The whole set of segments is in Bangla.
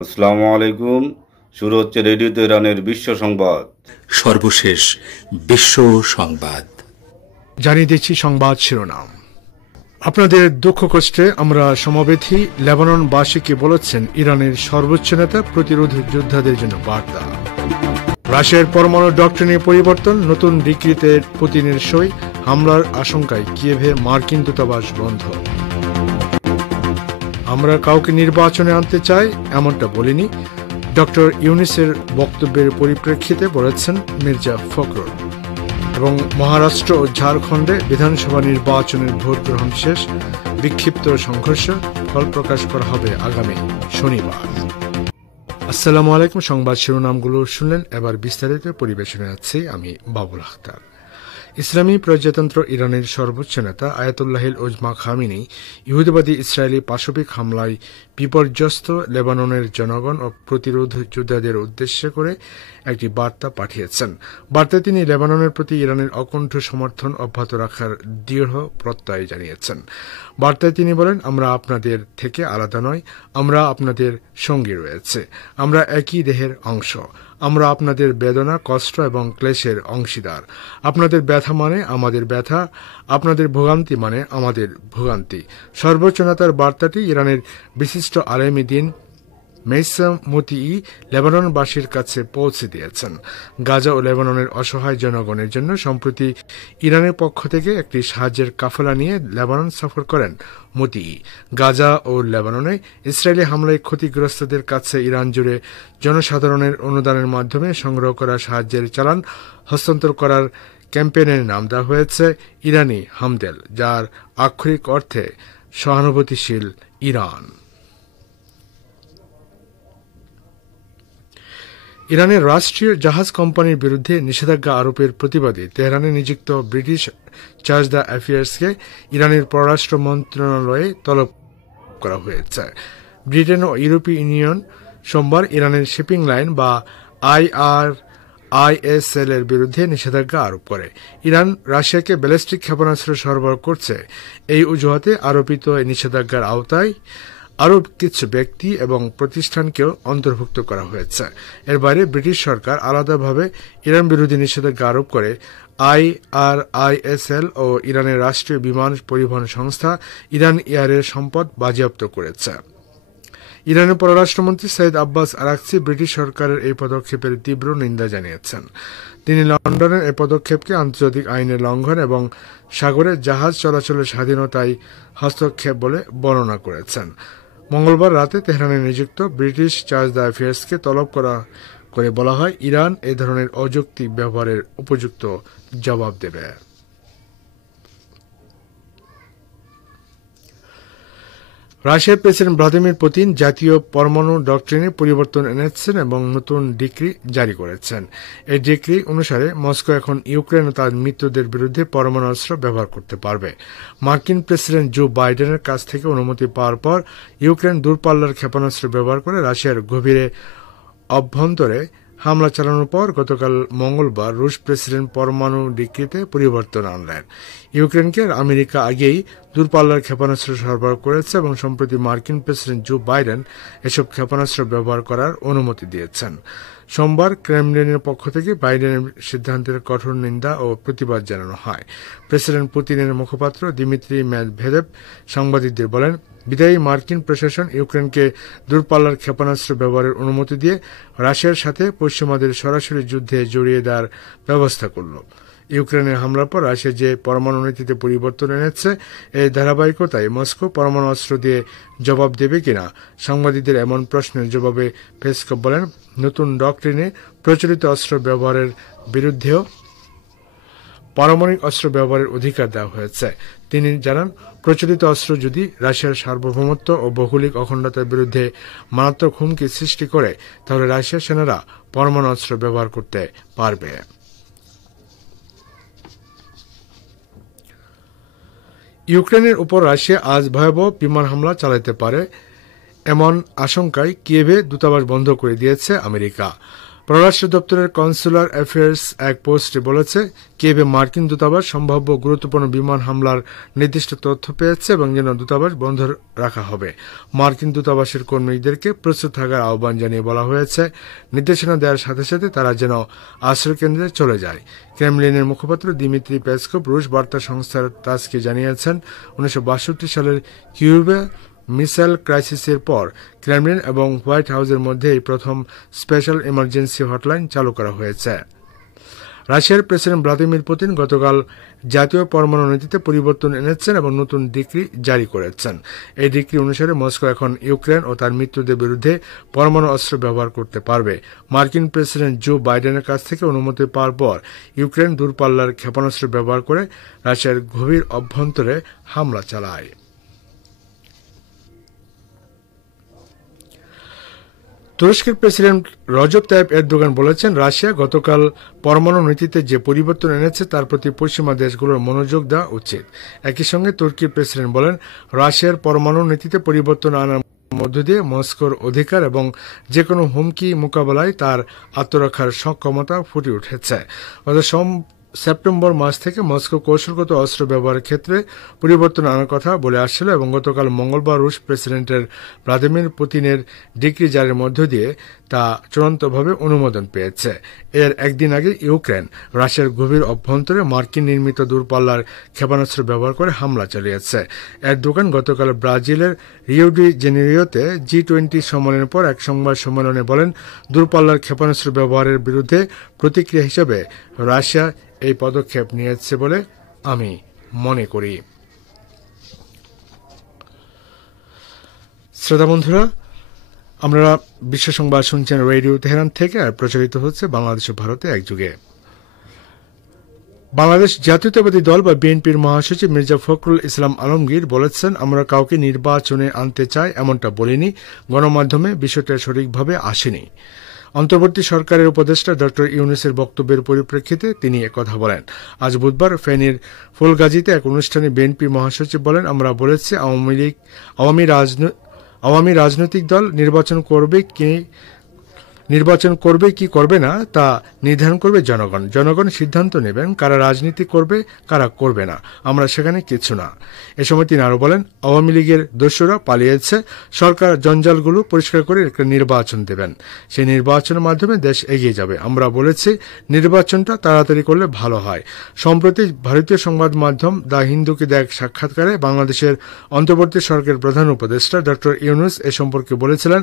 আসসালামু আলাইকুম। শুরু হচ্ছে রেডিও তেহরানের বিশ্ব সংবাদ। সর্বশেষ বিশ্ব সংবাদ জানিয়ে দিচ্ছি সংবাদ শিরোনাম। আপনাদের দুঃখ কষ্টে আমরা সমবেথী। লেবাননবাসীকে বলেছেন ইরানের সর্বোচ্চ নেতা। প্রতিরোধ যোদ্ধাদের জন্য বার্তা। রাশিয়ার পরমাণু ডক্ট্রিনে পরিবর্তন, নতুন ডিক্রিতে পুতিনের সই। হামলার আশঙ্কায় কিয়েভে মার্কিন দূতাবাস বন্ধ। আমরা কাউকে নির্বাচনে আনতে চাই এমনটা বলিনি, ডক্টর ইউনিসের বক্তব্যের পরিপ্রেক্ষিতে বলেছেন মির্জা ফখরুল। এবং মহারাষ্ট্র ও ঝাড়খণ্ডে বিধানসভা নির্বাচনের ভোট গ্রহণ শেষ, বিক্ষিপ্ত সংঘর্ষ, ফল প্রকাশ করা হবে আগামী শনিবার। আসসালামু আলাইকুম। সংবাদ শিরোনামগুলো শুনলেন, এবার বিস্তারিত পরিবেশনে আছি আমি বাবুল আখতার। ইসলামী প্রজাতন্ত্র ইরানের সর্বোচ্চ নেতা আয়াতুল্লাহিল ওজমা খামিনি ইহুদিবাদী ইসরায়েলি পাশবিক হামলায় বিপর্যস্ত লেবাননের জনগণ ও প্রতিরোধ যোদ্ধাদের উদ্দেশ্য করে একটি বার্তা পাঠিয়েছেন। বার্তায় তিনি লেবাননের প্রতি ইরানের অকুণ্ঠ সমর্থন অব্যাহত রাখার দৃঢ় প্রত্যয় জানিয়েছেন। বার্তায় তিনি বলেন, আমরা আপনাদের থেকে আলাদা নয়, আমরা আপনাদের সঙ্গে রয়েছে, আমরা একই দেহের অংশ, আমরা আপনাদের বেদনা, কষ্ট এবং ক্লেশের অংশীদার। আপনাদের ব্যথা মানে আমাদের ব্যথা, আপনাদের ভোগান্তি মানে আমাদের ভোগান্তি। সর্বোচ্চ নেতার বার্তাটি ইরানের বিশিষ্ট আলেমী দিন মেইসাম মুতিই লেবাননবাসীর কাছে পৌঁছে দিয়েছেন। গাজা ও লেবাননের অসহায় জনগণের জন্য সম্প্রতি ইরানের পক্ষ থেকে একটি সাহায্যের কাফেলা নিয়ে লেবানন সফর করেন মুতিই। গাজা ও লেবাননে ইসরায়েলি হামলায় ক্ষতিগ্রস্তদের কাছে ইরান জুড়ে জনসাধারণের অনুদানের মাধ্যমে সংগ্রহ করা সাহায্যের চালান হস্তান্তর করার ক্যাম্পেইনের নাম দেওয়া হয়েছে ইরানি হামদেল, যার আক্ষরিক অর্থে সহানুভূতিশীল ইরান। ইরানের রাষ্ট্রীয় জাহাজ কোম্পানির বিরুদ্ধে নিষেধাজ্ঞা আরোপের প্রতিবাদে তেহরানে নিযুক্ত ব্রিটিশ চার্জ দ্য অ্যাফেয়ার্সকে ইরানের পররাষ্ট্র মন্ত্রণালয়ে তলব করা হয়েছে। ব্রিটেন ও ইউরোপীয় ইউনিয়ন সোমবার ইরানের শিপিং লাইন বা ISL এর বিরুদ্ধে নিষেধাজ্ঞা আরোপ করে। ইরান রাশিয়াকে ব্যালিস্টিক ক্ষেপণাস্ত্র সরবরাহ করছে, এই অজুহাতে আরোপিত এই নিষেধাজ্ঞার আওতায় আরও কিছু ব্যক্তি এবং প্রতিষ্ঠানকেও অন্তর্ভুক্ত করা হয়েছে। এর বাইরে ব্রিটিশ সরকার আলাদাভাবে ইরান বিরোধী নিষেধাজ্ঞা আরোপ করে ISL ও ইরানের রাষ্ট্রীয় বিমান পরিবহন সংস্থা ইরান এয়ারের সম্পদ বাজেয়াপ্ত করেছে। ইরানের পররাষ্ট্রমন্ত্রী সৈয়দ আব্বাস আরাকচি ব্রিটিশ সরকারের এই পদক্ষেপের তীব্র নিন্দা জানিয়েছেন। তিনি লন্ডনের এই পদক্ষেপকে আন্তর্জাতিক আইনের লঙ্ঘন এবং সাগরে জাহাজ চলাচলের স্বাধীনতায় হস্তক্ষেপ বলে বর্ণনা করেছেন। মঙ্গলবার রাতে তেহরানে নিযুক্ত ব্রিটিশ চার্জ দ্য অ্যাফেয়ার্সকে তলব করে বলা হয়, ইরান এ ধরনের অযৌক্তিক ব্যবহারের উপযুক্ত জবাব দেবে। রাশিয়ার প্রেসিডেন্ট ভ্লাদিমির পুতিন জাতীয় পরমাণু ডক্ট্রিনে পরিবর্তন এনেছেন এবং নতুন ডিক্রি জারি করেছেন। এই ডিক্রি অনুসারে মস্কো এখন ইউক্রেন ও তার মিত্রদের বিরুদ্ধে পরমাণু অস্ত্র ব্যবহার করতে পারবে। মার্কিন প্রেসিডেন্ট জো বাইডেনের কাছ থেকে অনুমতি পাওয়ার পর ইউক্রেন দূরপাল্লার ক্ষেপণাস্ত্র ব্যবহার করে রাশিয়ার গভীরে অভ্যন্তরে হামলা চালানোর পর গতকাল মঙ্গলবার রুশ প্রেসিডেন্ট পরমাণু ডিক্রিতে পরিবর্তন আনলেন। ইউক্রেনকে আমেরিকা আগেই দূরপাল্লার ক্ষেপণাস্ত্র সরবরাহ করেছে এবং সম্প্রতি মার্কিন প্রেসিডেন্ট জো বাইডেন এসব ক্ষেপণাস্ত্র ব্যবহার করার অনুমতি দিয়েছেন। সোমবার ক্রেমলিনের পক্ষ থেকে বাইডেনের সিদ্ধান্তের কঠোর নিন্দা ও প্রতিবাদ জানানো হয়। প্রেসিডেন্ট পুতিনের মুখপাত্র দিমিত্রি মেদভেদেভ সাংবাদিকদের বলেন, বিদায়ী মার্কিন প্রশাসন ইউক্রেনকে দূরপাল্লার ক্ষেপণাস্ত্র ব্যবহারের অনুমতি দিয়ে রাশিয়ার সাথে পশ্চিমাদের সরাসরি যুদ্ধে জড়িয়ে দেওয়ার ব্যবস্থা করল। ইউক্রেনের হামলার পর রাশিয়া যে পরমাণু নীতিতে পরিবর্তন এনেছে, এই ধারাবাহিকতায় মস্কো পরমাণু অস্ত্র দিয়ে জবাব দেবে কিনা সাংবাদিকদের এমন প্রশ্নের জবাবে পেসকভ বলেন, নতুন ডক্ট্রিনে প্রচলিত অস্ত্র ব্যবহারের বিরুদ্ধেও পারমাণবিক অস্ত্র ব্যবহারের অধিকার দেওয়া হয়েছে। তিনি জানান, প্রচলিত অস্ত্র যদি রাশিয়ার সার্বভৌমত্ব ও ভৌগোলিক অখণ্ডতার বিরুদ্ধে মারাত্মক হুমকি সৃষ্টি করে, তাহলে রাশিয়ার সেনারা পরমাণু অস্ত্র ব্যবহার করতে পারবে। ইউক্রেনের উপর রাশিয়া আজ ভয়াবহ বিমান হামলা চালাতে পারে এমন আশঙ্কায় কিয়েভে দূতাবাস বন্ধ করে দিয়েছে আমেরিকা। পররাষ্ট্র দপ্তরের কনসুলার অ্যাফেয়ার্স এক পোস্টে বলেছে, কিয়েভে মার্কিন দূতাবাস সম্ভাব্য গুরুত্বপূর্ণ বিমান হামলার নির্দিষ্ট তথ্য পেয়েছে এবং যেন দূতাবাস বন্ধ রাখা হবে। মার্কিন দূতাবাসের কর্মীদেরকে প্রস্তুত থাকার আহ্বান জানিয়ে বলা হয়েছে, নির্দেশনা দেওয়ার সাথে সাথে তারা যেন আশ্রয়কেন্দ্রে চলে যায়। ক্রেমলিনের মুখপাত্র দিমিত্রি পেসকভ রুশ বার্তা সংস্থার তাসকে জানিয়েছেন, 1962 সালের কিয়েভে মিসাইল ক্রাইসিসের পর ক্রেমলিন এবং হোয়াইট হাউসের মধ্যে এই প্রথম স্পেশাল ইমার্জেন্সি হটলাইন চালু করা হয়েছে। রাশিয়ার প্রেসিডেন্ট ভ্লাদিমির পুতিন গতকাল জাতীয় পরমাণু নীতিতে পরিবর্তন এনেছেন এবং নতুন ডিক্রি জারি করেছেন। এই ডিক্রি অনুসারে মস্কো এখন ইউক্রেন ও তার মিত্রদের বিরুদ্ধে পরমাণু অস্ত্র ব্যবহার করতে পারবে। মার্কিন প্রেসিডেন্ট জো বাইডেনের কাছ থেকে অনুমতি পাওয়ার পর ইউক্রেন দূরপাল্লার ক্ষেপণাস্ত্র ব্যবহার করে রাশিয়ার গভীর অভ্যন্তরে হামলা চালায়। তুরস্কের প্রেসিডেন্ট রজব তাইপ এরদোগান বলেছেন, রাশিয়া গতকাল পরমাণু নীতিতে যে পরিবর্তন এনেছে তার প্রতি পশ্চিমা দেশগুলোর মনোযোগ দেওয়া উচিত। একই সঙ্গে তুর্কির প্রেসিডেন্ট বলেন, রাশিয়ার পরমাণু নীতিতে পরিবর্তন আনার মধ্য দিয়ে মস্কোর অধিকার এবং যে কোনো হুমকি মোকাবেলায় তার আত্মরক্ষার সক্ষমতা ফুটে উঠেছে। সেপ্টেম্বর মাস থেকে মস্কো কৌশলগত অস্ত্র ব্যবহারের ক্ষেত্রে পরিবর্তন আনার কথা বলে আসছিল এবং গতকাল মঙ্গলবার রুশ প্রেসিডেন্টের ভ্লাদিমির পুতিনের ডিক্রি জারির মধ্য দিয়ে তা চূড়ান্তভাবে অনুমোদন পেয়েছে। এর একদিন আগে ইউক্রেন রাশিয়ার গভীর অভ্যন্তরে মার্কিন নির্মিত দূরপাল্লার ক্ষেপণাস্ত্র ব্যবহার করে হামলা চালিয়েছে। এরদোগান গতকাল ব্রাজিলের রিও ডি জেনেরিওতে G20 সম্মেলনের পর এক সংবাদ সম্মেলনে বলেন, দূরপাল্লার ক্ষেপণাস্ত্র ব্যবহারের বিরুদ্ধে প্রতিক্রিয়া হিসেবে রাশিয়া এই পদক্ষেপ নিয়েছে বলে আমি মনে করি। শ্রোতা বন্ধুরা, আমরা বিশ্ব সংবাদ শুনছেন রেডিও তেহরান থেকে, আর প্রচারিত হচ্ছে বাংলাদেশ ও ভারতে একযোগে। বাংলাদেশ জাতীয়তাবাদী দল বা বিএনপির মহাসচিব মির্জা ফখরুল ইসলাম আলমগীর বলেছেন, আমরা কাউকে নির্বাচনে আনতে চাই এমনটা বলিনি, গণমাধ্যমে বিষয়টা সঠিকভাবে আসেনি। অন্তর্বর্তী সরকারের উপদেষ্টা ড ইউনূসের বক্তব্যের পরিপ্রেক্ষিতে তিনি একথা বলেন। আজ বুধবার ফেনীর ফুলগাজীতে এক অনুষ্ঠানে বিএনপি মহাসচিব বলেন, আমরা বলেছি আওয়ামী রাজনৈতিক দল নির্বাচন করবে কি করবে না তা নির্ধারণ করবে জনগণ। জনগণ সিদ্ধান্ত নেবেন কারা রাজনীতি করবে কারা করবে না, আমরা সেখানে কিছু না। এ সময় তিনি আরো বলেন, আওয়ামী লীগের দস্যুরা পালিয়েছে, সরকার জঞ্জালগুলো পরিষ্কার করে একটা নির্বাচন দেবেন, সেই নির্বাচনের মাধ্যমে দেশ এগিয়ে যাবে। আমরা বলেছি নির্বাচনটা তাড়াতাড়ি করলে ভালো হয়। সম্প্রতি ভারতীয় সংবাদ মাধ্যম দ্য হিন্দুকে দেয়া এক সাক্ষাৎকারে বাংলাদেশের অন্তর্বর্তী সরকারের প্রধান উপদেষ্টা ড ইউনূস এ সম্পর্কে বলেছিলেন,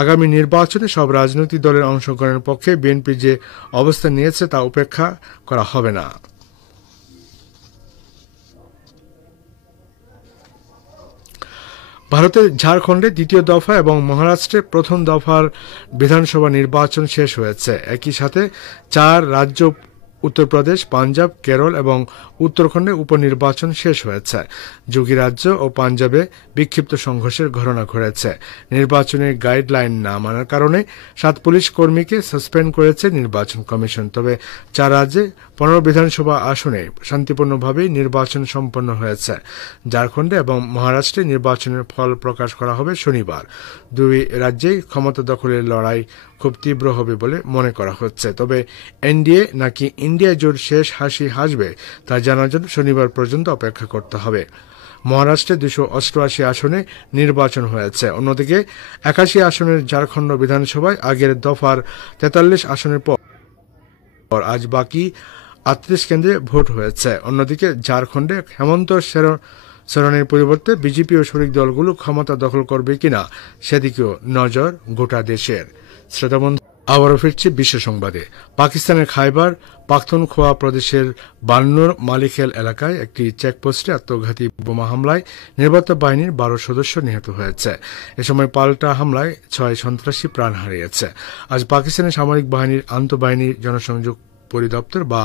আগামী নির্বাচনে সব রাজনৈতিক দলের অংশগ্রহণের পক্ষে বিএনপি যে অবস্থান নিয়েছে তা উপেক্ষা করা হবে না। ভারতের ঝাড়খণ্ডে দ্বিতীয় দফা এবং মহারাষ্ট্রে প্রথম দফার বিধানসভা নির্বাচন শেষ হয়েছে। একই সাথে 4 রাজ্য উত্তরপ্রদেশ, পাঞ্জাব, কেরল এবং উত্তরাখণ্ডে উপনির্বাচন শেষ হয়েছে। যোগী রাজ্য ও পাঞ্জাবে বিক্ষিপ্ত সংঘর্ষের ঘটনা ঘটেছে। নির্বাচনের গাইডলাইন না মানার কারণে 7 পুলিশ কর্মীকে সাসপেন্ড করেছে নির্বাচন কমিশন। তবে 4 রাজ্যে 15 বিধানসভা আসনে শান্তিপূর্ণভাবে নির্বাচন সম্পন্ন হয়েছে। ঝাড়খণ্ডে এবং মহারাষ্ট্রে নির্বাচনের ফল প্রকাশ করা হবে শনিবার। 2 রাজ্যেই ক্ষমতা দখলের লড়াই খুব তীব্র হবে বলে মনে করা হচ্ছে। তবে এনডিএ নাকি ইন্ডিয়া জোট শেষ হাসি হাসবে তা জানার জন্য শনিবার পর্যন্ত অপেক্ষা করতে হবে। মহারাষ্ট্রে 288 আসনে নির্বাচন হয়েছে। অন্যদিকে 81 আসনের ঝাড়খণ্ড বিধানসভায় আগের দফার 43 আসনের পর আজ বাকি 38 কেন্দ্রে ভোট হয়েছে। অন্যদিকে ঝাড়খণ্ডে হেমন্ত সোরেনের পরিবর্তে বিজেপি ও শরিক দলগুলো ক্ষমতা দখল করবে কিনা সেদিকেও নজর গোটা দেশের। শ্রোতাবন্ধু, আবারও ফিরছি বিশ্ব সংবাদে। পাকিস্তানের খাইবার পাখতুনখোয়া প্রদেশের বান্নুর মালিখেল এলাকায় একটি চেকপোস্টে আত্মঘাতী বোমা হামলায় নিরাপত্তা বাহিনীর 12 সদস্য নিহত হয়েছে। এ সময় পাল্টা হামলায় 6 সন্ত্রাসী প্রাণ হারিয়েছে। আজ পাকিস্তানের সামরিক বাহিনীর আন্তঃবাহিনী জনসংযোগ পরিদপ্তর বা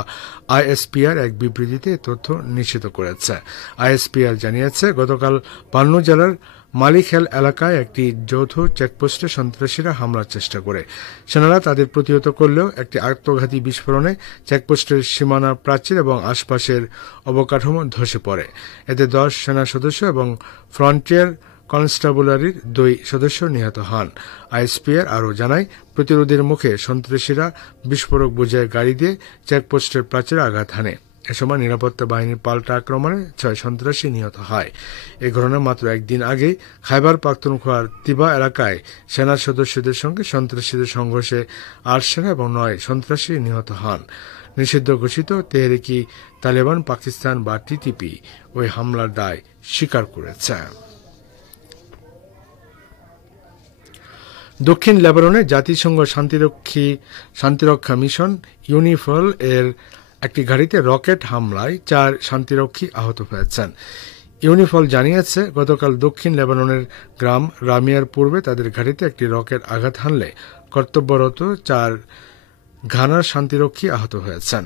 আইএসপিআর এক বিবৃতিতে তথ্য নিশ্চিত করেছে। আইএসপিআর জানিয়েছে, গতকাল পান্নু জেলার মালিখেল এলাকায় একটি যৌথ চেকপোস্টে সন্ত্রাসীরা হামলার চেষ্টা করে। সেনারা তাদের প্রতিহত করলেও একটি আত্মঘাতী বিস্ফোরণে চেকপোস্টের সীমানা প্রাচীর এবং আশপাশের অবকাঠামো ধসে পড়ে। এতে 10 সেনা সদস্য এবং ফ্রন্টিয়ার কনস্টেবলারির 2 সদস্য নিহত হন। আইএসপিআর আরও জানায়, প্রতিরোধের মুখে সন্ত্রাসীরা বিস্ফোরক বোঝাই গাড়ি দিয়ে চেকপোস্টের প্রাচীরে আঘাত হানে। এ সময় নিরাপত্তা বাহিনীর পাল্টা আক্রমণে 6 সন্ত্রাসী নিহত হয়। এই ঘটনা মাত্র একদিন আগে খাইবার পাখতুনখোয়ার তিবা এলাকায় সেনা সদস্যদের সঙ্গে সন্ত্রাসীদের সংঘর্ষে 8 সেনা এবং 9 সন্ত্রাসী নিহত হন। নিষিদ্ধ ঘোষিত তেহরিকি তালেবান পাকিস্তান বা টিটিপি ওই হামলার দায় স্বীকার করেছে। দক্ষিণ লেবাননে জাতিসংঘ শান্তিরক্ষা মিশন ইউনিফল এর একটি গাড়িতে রকেট হামলায় 4 শান্তিরক্ষী আহত হয়েছেন। ইউনিফল জানিয়েছে, গতকাল দক্ষিণ লেবাননের গ্রাম রামিয়ার পূর্বে তাদের গাড়িতে একটি রকেট আঘাত হানলে কর্তব্যরত 4 ঘানার শান্তিরক্ষী আহত হয়েছেন।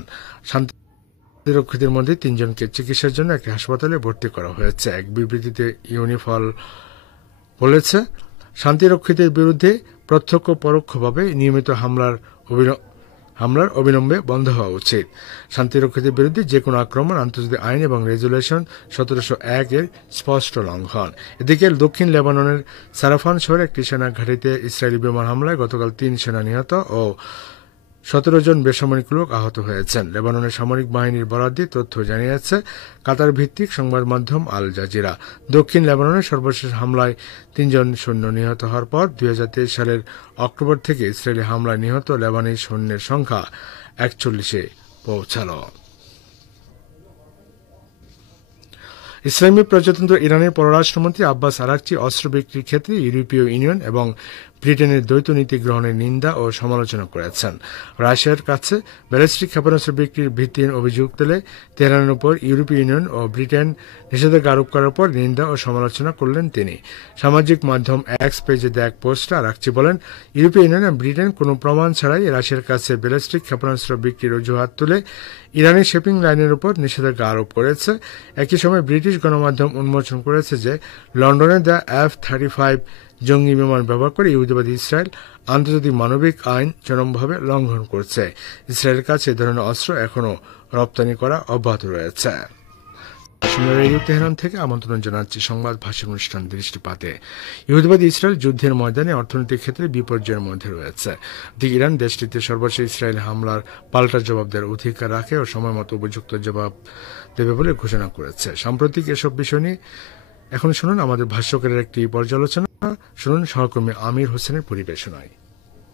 শান্তিরক্ষীদের মধ্যে 3 জনকে চিকিৎসার জন্য একটি হাসপাতালে ভর্তি করা হয়েছে। এক বিবৃতিতে ইউনিফল বলেছে, শান্তিরক্ষীদের বিরুদ্ধে প্রত্যক্ষ পরোক্ষভাবে নিয়মিত হামলার অবিলম্বে বন্ধ হওয়া উচিত। শান্তিরক্ষীদের বিরুদ্ধে যে কোনো আক্রমণ আন্তর্জাতিক আইন এবং রেজুলেশন 1701 এর স্পষ্ট লঙ্ঘন। এদিকে দক্ষিণ লেবাননের সারাফান শহরে একটি সেনা ঘাঁটিতে ইসরায়েলি বিমান হামলায় গতকাল 3 সেনা নিহত ও 17 জন বেসামরিক লোক আহত হয়েছেন। লেবাননের সামরিক বাহিনীর বরাত দিয়ে তথ্য জানিয়েছে কাতার ভিত্তিক সংবাদ মাধ্যম আল জাজিরা। দক্ষিণ লেবাননের সর্বশেষ হামলায় 3 জন সৈন্য নিহত হওয়ার পর 2023 সালের অক্টোবর থেকে ইসরায়েলি হামলায় নিহত লেবানি সৈন্যের সংখ্যা 41-এ পৌঁছাল। ইসলামী প্রজাতন্ত্র ইরানের পররাষ্ট্রমন্ত্রী আব্বাস আরাকচি অস্ত্র বিক্রির ক্ষেত্রে ইউরোপীয় ইউনিয়ন এবং ব্রিটেনের দ্বৈত নীতি গ্রহণের নিন্দা ও সমালোচনা করেছেন। রাশিয়ার কাছে ব্যালিস্টিক ক্ষেপণাস্ত্র বিক্রির ভিত্তিহীন অভিযোগ তুলে তেহরানের উপর ইউরোপীয় ইউনিয়ন ও ব্রিটেন নিষেধাজ্ঞা আরোপ করার পর নিন্দা ও সমালোচনা করলেন তিনি। সামাজিক মাধ্যম এক্স পেজে দেয়া এক পোস্টে আরাকচি বলেন, ইউরোপীয় ইউনিয়ন এবং ব্রিটেন কোনো প্রমাণ ছাড়াই রাশিয়ার কাছে ব্যালিস্টিক ক্ষেপণাস্ত্র বিক্রির অজুহাত তুলে ইরানের শিপিং লাইনের উপর নিষেধাজ্ঞা আরোপ করেছে। একই সময় ব্রিটিশ গণমাধ্যম উন্মোচন করেছে যে লন্ডনে দ্য F-35 জঙ্গি বিমান ব্যবহার করে ইহুদিবাদী ইসরায়েল আন্তর্জাতিক মানবিক আইন চরমভাবে লঙ্ঘন করছে। ইসরায়েলের কাছে এ ধরনের অস্ত্র এখনও রপ্তানি করা অব্যাহত রয়েছে। রেডিও তেহরান থেকে আমন্ত্রণ জানাচ্ছি সংবাদ ভাষণ অনুষ্ঠান দৃষ্টিপাতে। ইহুদিবাদী ইসরায়েল যুদ্ধের ময়দানে অর্থনৈতিক ক্ষেত্রে বিপর্যয়ের মধ্যে রয়েছে। ইরান দেশটিতে সর্বশেষ ইসরায়েল হামলার পাল্টা জবাব দেওয়ার অধিকার রাখে ও সময়মতো উপযুক্ত জবাব দেবে বলে ঘোষণা করেছে। সাম্প্রতিক এসব বিষয় নিয়ে এখন শুনুন আমাদের ভাষ্যকারের একটি পর্যালোচনা। শুনুন সহকর্মী আমির হোসেনের পরিবেশনায়।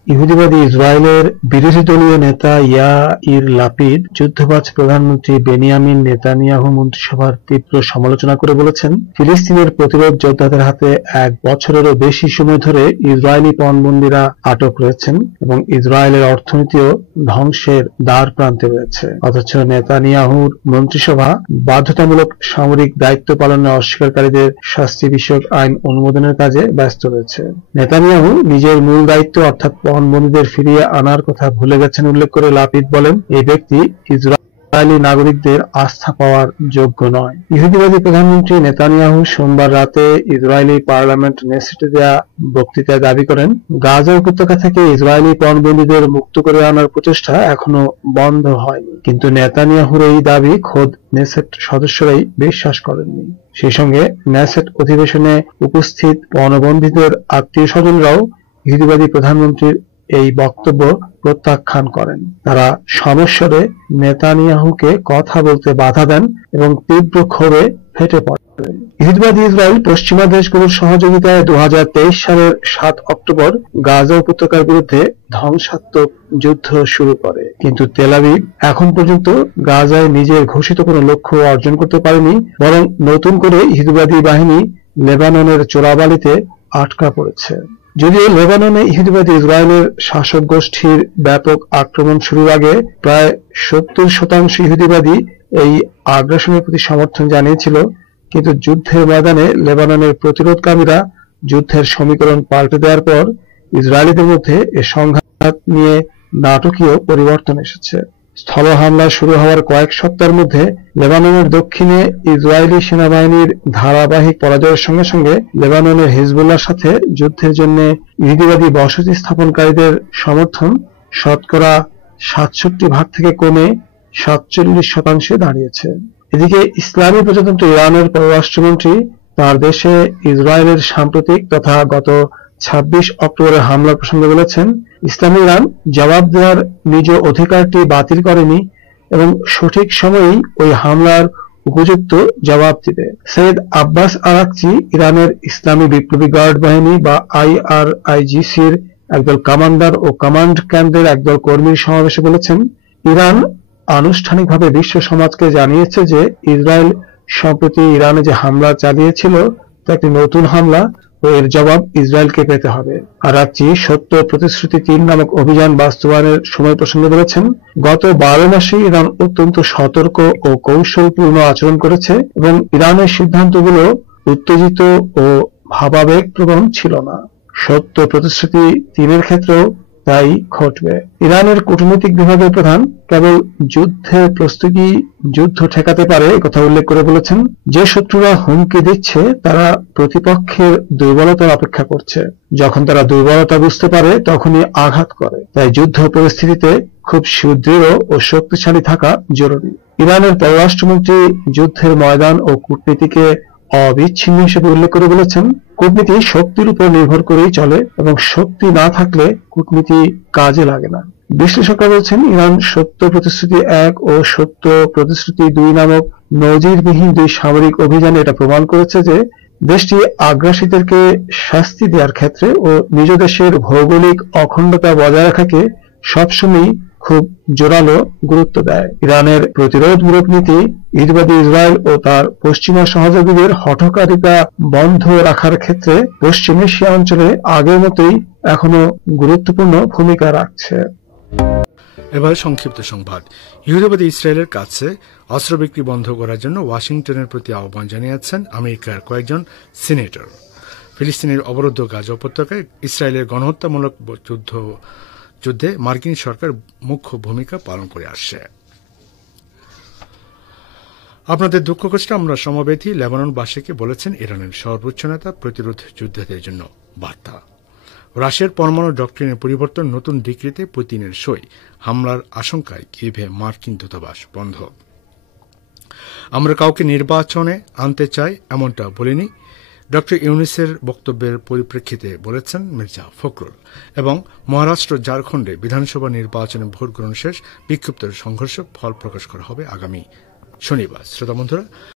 ইহুদিবাদী ইসরায়েলের বিরোধী দলীয় নেতা ইয়াইর লাপিদ যুদ্ধবাজ প্রধানমন্ত্রী বেনিয়ামিন নেতানিয়াহু মন্ত্রিসভার তীব্র সমালোচনা করে বলেছেন, ফিলিস্তিনের প্রতিরোধ যোদ্ধাদের হাতে 1 বছরেরও বেশি সময় ধরে ইসরায়েলি পণবন্দীরা আটক রয়েছেন এবং ইসরায়েলের অর্থনীতিও ধ্বংসের দ্বার প্রান্তে রয়েছে। অথচ নেতানিয়াহুর মন্ত্রিসভা বাধ্যতামূলক সামরিক দায়িত্ব পালনে অস্বীকারীদের শাস্তি বিষয়ক আইন অনুমোদনের কাজে ব্যস্ত রয়েছে। নেতানিয়াহু নিজের মূল দায়িত্ব অর্থাৎ পণবন্দীদের ফিরিয়ে আনার কথা ভুলে গেছেন উল্লেখ করে লাপিদ বলেন, এই ব্যক্তি ইসরায়েলি নাগরিকদের আস্থা পাওয়ার যোগ্য নয়। ইহুদিবাদী প্রধানমন্ত্রী নেতানিয়াহু সোমবার রাতে ইসরায়েলি পার্লামেন্ট নেসেটে দেয়া বক্তৃতায় দাবি করেন, গাজা উপত্যকা থেকে ইসরায়েলি পণবন্দীদের মুক্ত করে আনার প্রচেষ্টা এখনো বন্ধ হয়নি। কিন্তু নেতানিয়াহুর এই দাবি খোদ নেসেট সদস্যরাই বিশ্বাস করেননি। সেই সঙ্গে নেসেট অধিবেশনে উপস্থিত পণবন্দীদের আত্মীয় স্বজনরাও ইহুদিবাদী প্রধানমন্ত্রীর এই বক্তব্য প্রত্যাখ্যান করেন। তারা সমস্বরে নেতানিয়াহুকে কথা বলতে বাধা দেন এবং তীব্র ক্ষোভে ফেটে পড়েন। ইহুদিবাদী ইসরায়েল পশ্চিমা দেশগুলোর সহযোগিতায় 2023 সালের 7 অক্টোবর গাজা উপত্যকার বিরুদ্ধে ধ্বংসাত্মক যুদ্ধ শুরু করে। কিন্তু তেল আবিব এখন পর্যন্ত গাজায় নিজের ঘোষিত কোনো লক্ষ্য অর্জন করতে পারেনি, বরং নতুন করে ইহুদিবাদী বাহিনী লেবাননের চোরাবালিতে আটকা পড়েছে। যদিও লেবাননে ইহুদিবাদী ইসরায়েলের শাসক গোষ্ঠীর ব্যাপক আক্রমণ শুরুর আগে প্রায় 70% ইহুদিবাদী এই আগ্রাসনের প্রতি সমর্থন জানিয়েছিল, কিন্তু যুদ্ধের ময়দানে লেবাননের প্রতিরোধকামীরা যুদ্ধের সমীকরণ পাল্টে দেওয়ার পর ইসরায়েলিদের মধ্যে এ সংঘাত নিয়ে নাটকীয় পরিবর্তন এসেছে। স্থল হামলা শুরু হওয়ার কয়েক সপ্তাহের মধ্যে লেবাননের দক্ষিণে ইসরায়েলি সেনাবাহিনীর ধারাবাহিক পরাজয়ের সঙ্গে সঙ্গে লেবাননের হিজবুল্লাহর সাথে যুদ্ধের জন্য ইহুদিবাদী বসতি স্থাপনকারীদের সমর্থন শতকরা 67% থেকে কমে 47% দাঁড়িয়েছে। এদিকে ইসলামী প্রজাতন্ত্র ইরানের পররাষ্ট্রমন্ত্রী তার দেশে ইসরায়েলের সাম্প্রতিক তথা গত 26 অক্টোবরের হামলার প্রসঙ্গে বলেছেন, ইসলামী ইরান জবাব দেওয়ার নিজ অধিকারটি বাতিল করেনি এবং সঠিক সময়েই ওই হামলার উপযুক্ত জবাব দিবে। সৈয়দ আব্বাস আরাকচি ইরানের ইসলামী বিপ্লবী গার্ড বাহিনী বা IRIGC-র একদল কমান্ডার ও কমান্ড ক্যাম্পের একদল কর্মীর সমাবেশে বলেছেন, ইরান আনুষ্ঠানিকভাবে বিশ্ব সমাজকে জানিয়েছে যে ইসরায়েল সম্প্রতি ইরানে যে হামলা চালিয়েছিল তা একটি নতুন হামলা ও এর জবাব ইসরায়েলকে পেতে হবে। আরাকচি সত্য প্রতিশ্রুতি 3 নামক অভিযান বাস্তবায়নের সময় প্রসঙ্গে বলেছেন, গত 12 মাসে ইরান অত্যন্ত সতর্ক ও কৌশলপূর্ণ আচরণ করেছে এবং ইরানের সিদ্ধান্তগুলো উত্তেজিত ও ভাবাবেগপ্রবণ ছিল না। সত্য প্রতিশ্রুতি 3-এর ক্ষেত্রেও তাই ঘটবে। ইরানের কূটনৈতিক বিভাগের প্রধান কেবল যুদ্ধের প্রস্তুতি যুদ্ধ ঠেকাতে পারে একথা উল্লেখ করে বলেছেন, যে শত্রুরা হুমকি দিচ্ছে তারা প্রতিপক্ষের দুর্বলতার অপেক্ষা করছে, যখন তারা দুর্বলতা বুঝতে পারে তখনই আঘাত করে। তাই যুদ্ধ পরিস্থিতিতে খুব সুদৃঢ় ও শক্তিশালী থাকা জরুরি। ইরানের পররাষ্ট্রমন্ত্রী যুদ্ধের ময়দান ও কূটনীতিকে অবিচ্ছিন্ন হিসেবে উল্লেখ করে বলেছেন, কূটনীতি শক্তির উপর নির্ভর করেই চলে এবং শক্তি না থাকলে কূটনীতি কাজে লাগে না। বিশ্লেষকরা বলছেন, ইরান সত্য প্রতিশ্রুতি 1 ও সত্য প্রতিশ্রুতি 2 নামক নজিরবিহীন 2 সামরিক অভিযানে এটা প্রমাণ করেছে যে দেশটি আগ্রাসীদেরকে শাস্তি দেওয়ার ক্ষেত্রে ও নিজ দেশের ভৌগোলিক অখণ্ডতা বজায় রাখাকে সবসময় খুব জোরালো গুরুত্ব দেয়। ইরানের প্রতিরোধমূলক নীতি ইহুদিবাদী ইসরায়েল ও তার পশ্চিমা সহযোগীদের হঠকারিতা বন্ধ রাখার ক্ষেত্রে পশ্চিম এশিয়া অঞ্চলে আগের মতোই এখনো গুরুত্বপূর্ণ ভূমিকা রাখছে। এবার সংক্ষিপ্ত সংবাদ। ইহুদিবাদী ইসরায়েলের কাছে অস্ত্র বিক্রি বন্ধ করার জন্য ওয়াশিংটনের প্রতি আহ্বান জানিয়েছেন আমেরিকার কয়েকজন সিনেটর। ফিলিস্তিনের অবরুদ্ধ গাজা উপত্যকায় ইসরায়েলের গণহত্যামূলক যুদ্ধে মার্কিন সরকার মুখ্য ভূমিকা পালন করে আসছে। আপনাদের দুঃখ কষ্টে আমরা সমবেতী, লেবাননবাসীকে বলেছেন ইরানের সর্বোচ্চ নেতা। প্রতিরোধ যোদ্ধাদের জন্য বার্তা। রাশিয়ার পরমাণু ডক্ট্রিনের পরিবর্তন, নতুন ডিক্রিতে পুতিনের সই। হামলার আশঙ্কায় কিয়েভে মার্কিন দূতাবাস বন্ধ। আমরা কাউকে নির্বাচনে আনতে চাই এমনটা বলিনি, ডক্টর ইউনূসের বক্তব্যের পরিপ্রেক্ষিতে বলেছেন মির্জা ফখরুল। এবং মহারাষ্ট্র ঝাড়খণ্ডে বিধানসভা নির্বাচনে ভোট গ্রহণ শেষ, বিক্ষুব্ধ সংঘর্ষ, ফল প্রকাশ করা হবে আগামী শনিবার। শ্রোতা বন্ধুরা,